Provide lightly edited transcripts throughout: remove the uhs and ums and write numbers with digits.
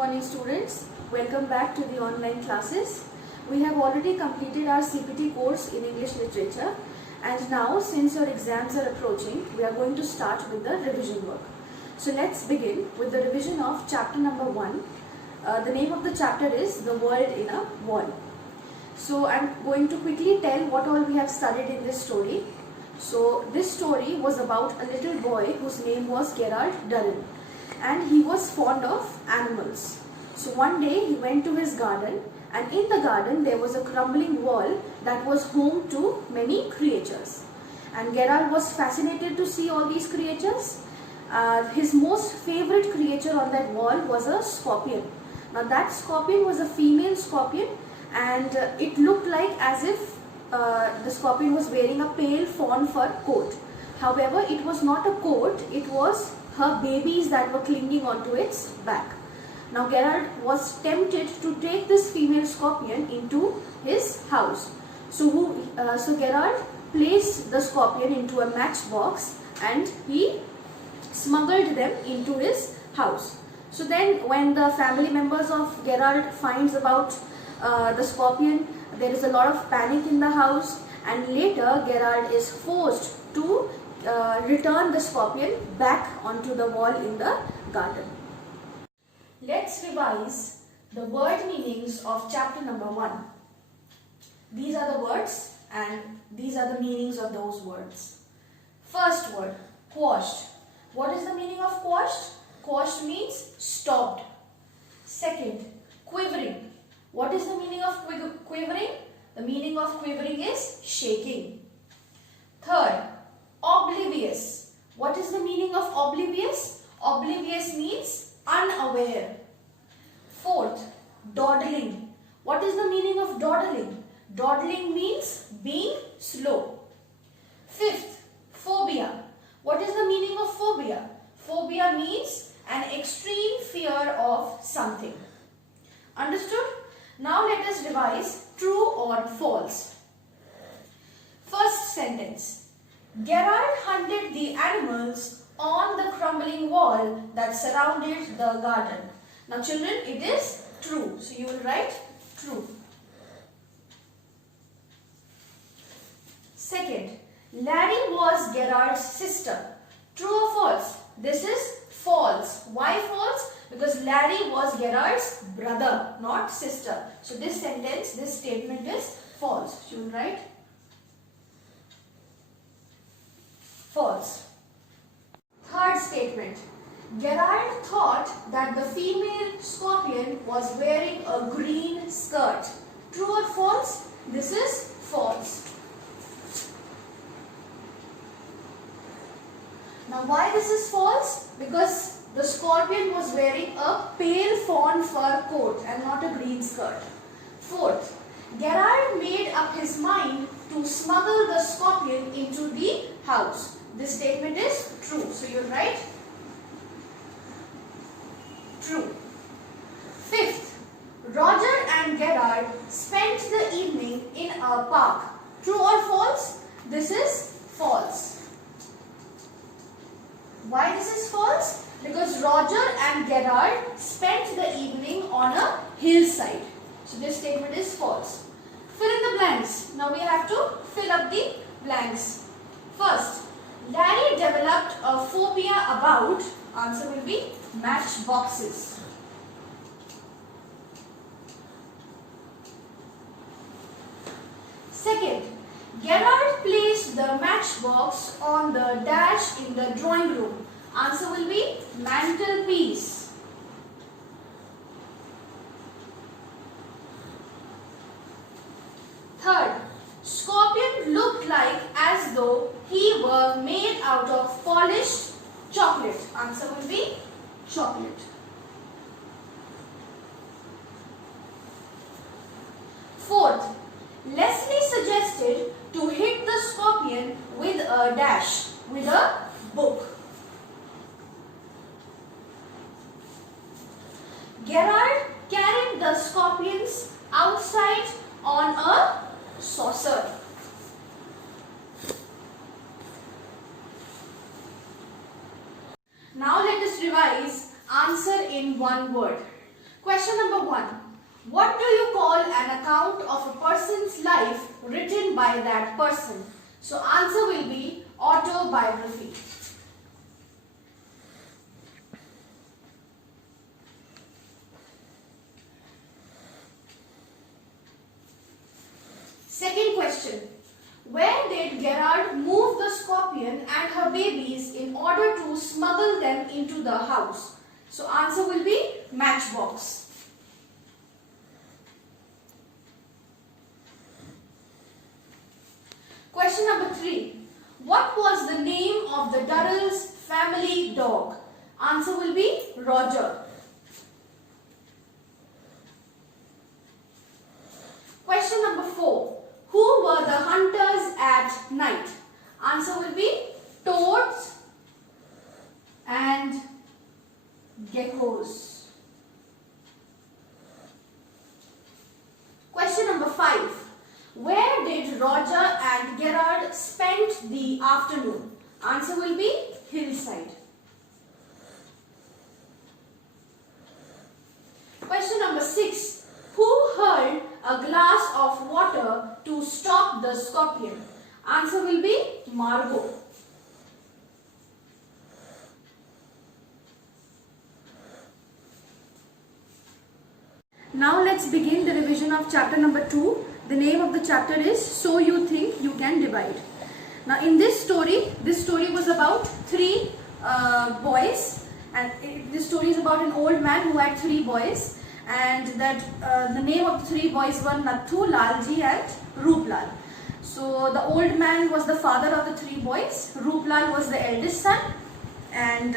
morning students. Welcome back to the online classes. We have already completed our CPT course in English Literature, and now since your exams are approaching, we are going to start with the revision work. So let's begin with the revision of chapter number 1. The name of the chapter is The World in a Wall. So I'm going to quickly tell what all we have studied in this story. So this story was about a little boy whose name was Gerard Durren, and he was fond of animals. So one day he went to his garden, and in the garden there was a crumbling wall that was home to many creatures. And Gerard was fascinated to see all these creatures. His most favorite creature on that wall was a scorpion. Now that scorpion was a female scorpion, and it looked like as if the scorpion was wearing a pale fawn fur coat. However, it was not a coat, it was her babies that were clinging onto its back. Now Gerard was tempted to take this female scorpion into his house. So Gerard placed the scorpion into a matchbox and he smuggled them into his house. So then when the family members of Gerard finds about the scorpion, there is a lot of panic in the house, and later Gerard is forced to return the scorpion back onto the wall in the garden. Let's revise the word meanings of chapter number 1. These are the words and these are the meanings of those words. First word, quashed. What is the meaning of quashed? Quashed means stopped. Second, quivering. What is the meaning of quivering? The meaning of quivering is shaking. Third, oblivious. What is the meaning of oblivious? Oblivious means unaware. Fourth, dawdling. What is the meaning of dawdling? Dawdling means being slow. Fifth, phobia. What is the meaning of phobia? Phobia means an extreme fear of something. Understood? Now let us revise true or false. First sentence. Gerard hunted the animals on the crumbling wall that surrounded the garden. Now children, it is true. So you will write true. Second, Larry was Gerard's sister. True or false? This is false. Why false? Because Larry was Gerard's brother, not sister. So this sentence, this statement is false. So you will write false. Third statement. Gerard thought that the female scorpion was wearing a green skirt. True or false? This is false. Now why this is false? Because the scorpion was wearing a pale fawn fur coat and not a green skirt. Fourth, Gerard made up his mind to smuggle the scorpion into the house. This statement is true. So you will write true. Fifth, Roger and Gerard spent the evening in a park. True or false? This is false. Why this is false? Because Roger and Gerard spent the evening on a hillside. So this statement is false. Fill in the blanks. Now we have to fill up the blanks. First, Larry developed a phobia about, answer will be matchboxes. Second, Gerard placed the matchbox on the dash in the drawing room. Answer will be mantelpiece. Third, scorpion looked like as though he were made out of polished chocolate. Answer will be chocolate. Fourth, Leslie suggested to hit the scorpion with a dash, with a book. Gerard carried the scorpions outside on a saucer. Now let us revise answer in one word. Question number 1. What do you call an account of a person's life written by that person? So answer will be autobiography. Second question. Where did Gerard move the scorpion and her babies in order to smuggle them into the house? So answer will be matchbox. Question number 3. What was the name of the Durrell's family dog? Answer will be Roger. Question number 4. Who were the hunters at night? Answer will be toads and geckos. Question number 5. Where did Roger and Gerard spend the afternoon? Answer will be hillside. Question number 6. Who hurled a glass of water to stop the scorpion? Answer will be Margot. Now let's begin the revision of chapter number 2. The name of the chapter is So You Think You Can Divide. Now in this story was about 3 boys, and this story is about an old man who had 3 boys, and that the name of the 3 boys were Nathu, Lalji and Rooplal. So the old man was the father of the 3 boys, Rooplal was the eldest son, and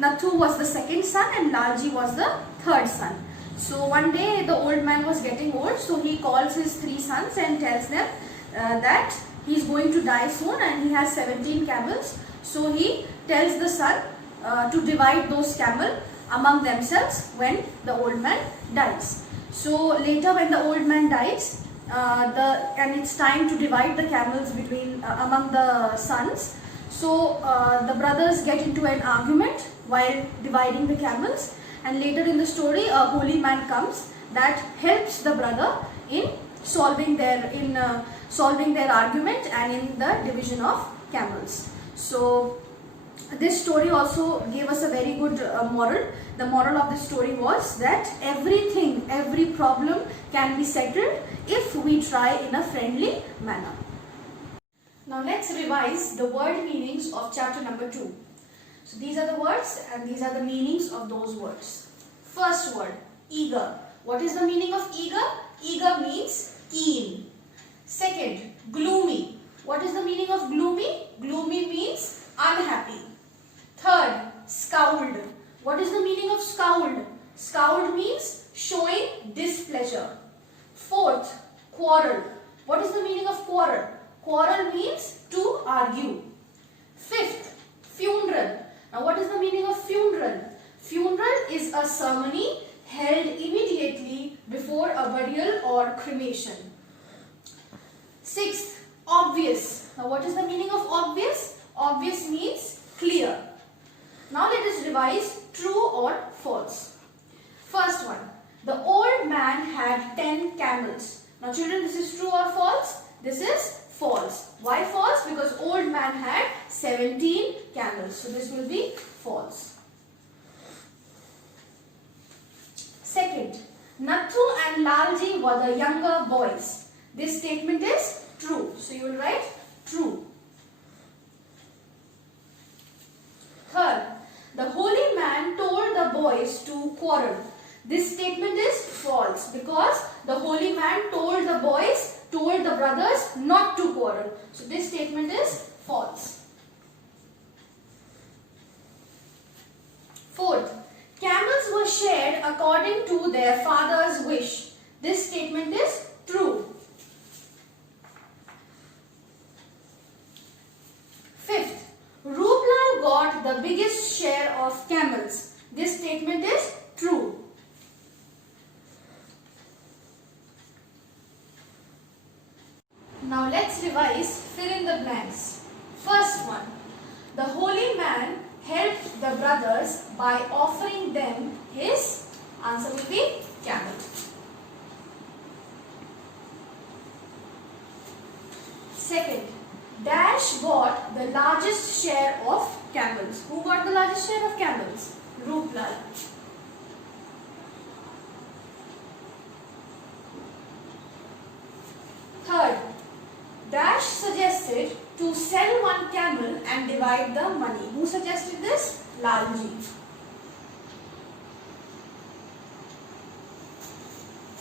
Nathu was the second son, and Lalji was the third son. So one day the old man was getting old, so he calls his 3 sons and tells them that he is going to die soon and he has 17 camels. So he tells the son to divide those camels among themselves when the old man dies. So later when the old man dies, and it's time to divide the camels between among the sons. So the brothers get into an argument while dividing the camels, and later in the story a holy man comes that helps the brother in solving their argument and in the division of camels. So this story also gave us a very good moral. The moral of this story was that every problem can be settled if we try in a friendly manner. Now let's revise the word meanings of chapter number 2. So these are the words and these are the meanings of those words. First word, eager. What is the meaning of eager? Eager means keen. Second, gloomy. What is the meaning of gloomy? Gloomy means unhappy. Third, scowled. What is the meaning of scowled? Scowled means showing displeasure. Fourth, quarrel. What is the meaning of quarrel? Quarrel means to argue. Fifth, funeral. Now what is the meaning of funeral? Funeral is a ceremony held immediately before a burial or cremation. Sixth, obvious. Now what is the meaning of obvious? Obvious means clear. Now let us revise true or false. First one, the old man had 10 camels. Now children, this is true or false? This is false. Why false? Because old man had 17 camels. So this will be false. Second, Nathu and Lalji were the younger boys. This statement is true. So you will write true. Third, the holy man told the boys to quarrel. This statement is false because the holy man told the brothers not to quarrel. So this statement is false. Fourth, camels were shared according to their father's wish. This statement is true. Fifth, Rooplal got the biggest share of camels. This statement is true. Now let's revise fill in the blanks. First one, the holy man helped the brothers by offering them his Answer will be camel. Second, Dash got the largest share of camels. Who got the largest share of camels? Ruplal. Third, Dash suggested to sell one camel and divide the money. Who suggested this? Lalji.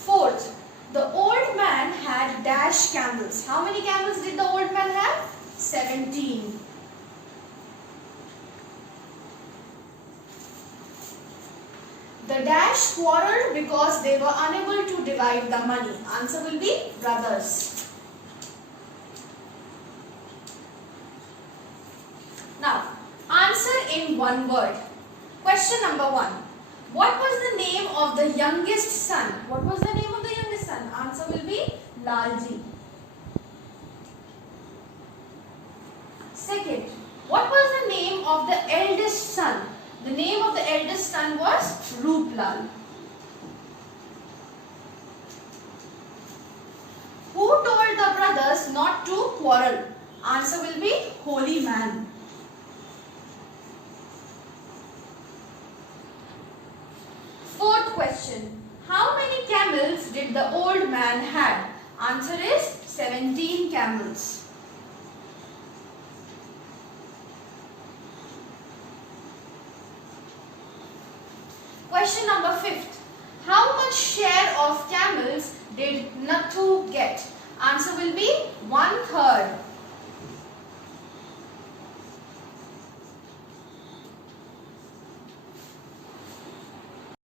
Fourth, the old man had Dash camels. How many camels did the old man have? 17. The Dash quarreled because they were unable to divide the money. Answer will be brothers. Now, answer in one word. Question number 1. What was the name of the youngest son? What was the name of the youngest son? Answer will be Lalji. Second, what was the name of the eldest son? The name of the eldest son was Ruplal. Who told the brothers not to quarrel? Answer will be Holy Man. Fourth question. How many camels did the old man had? Answer is 17 camels. Question number 5th. How much share of camels did Nathu get? Answer will be 1/3.